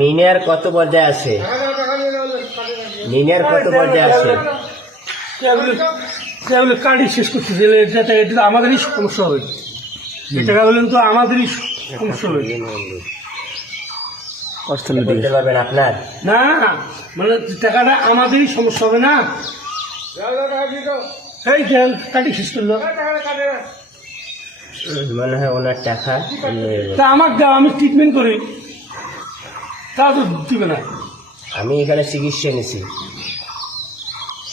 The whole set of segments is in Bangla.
মিনিয়ার কত পর্যায়ে আছে? মিনিয়ার কত পর্যায়ে আছে? কার্ডই শেষ করতে গেলে এটা আমাদেরই সমস্যা হবে। এই টাকা বললেন তো আমাদেরই সমস্যা হবে। বলতে পারবেন আপনার? না মানে টাকাটা আমাদেরই সমস্যা হবে না। এই কাটি শেষ করলো মনে হয় ওনার টাকা। তা আমার দাও, আমি ট্রিটমেন্ট করি, তা তো দিবে না। আমি এখানে চিকিৎসা নিছি,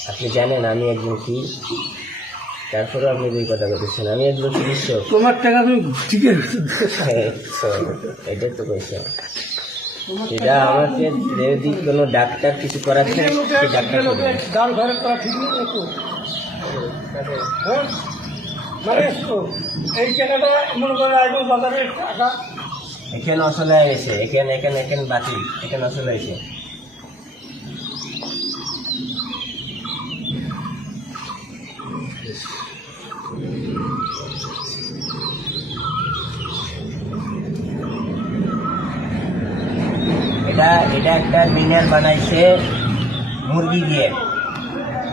আপনি জানেন আমি একজন কি, তারপরে আপনি দুই কথা বলতেছেন আমি একজন চিকিৎসক। তোমার টাকা তুমি ঠিক আছে, এটাই তো পয়সা। এটা আমাকে যদি কোনো ডাক্তার কিছু করাচ্ছে ডাক্তার এই টাকাটা মনে করে আগে বাজারে টাকা এখানে আসলে গেছে, এখানে বাতিল, এখানে আসলে হয়েছে। এটা একটা মিনার বানাইছে মুরগি দিয়ে,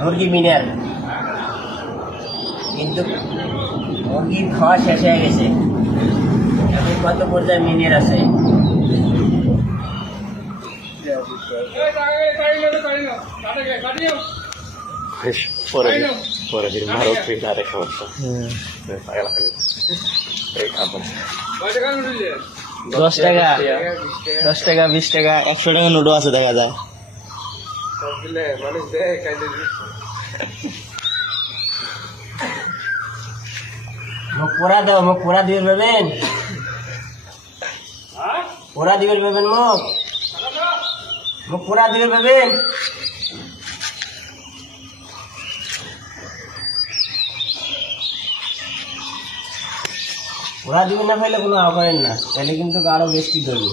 মুরগি মিনার, কিন্তু মুরগির খাওয়া শেষ হয়ে গেছে। এখন কত পর্যায়ে মিনার আছে? দশ টাকা 20 টাকা 100 টাকা নোটও আছে দেখা যায়। মুখ পোড়া দাও, মুখ পোড়া দিবে পাবেন, পোড়া দিবে পাবেন, মুখ পোড়া দিবে পাবেন। ওরা দিবেন না পাইলে কোনো আওয়াজ না, তাহলে কিন্তু আরো বেশি ধরবে।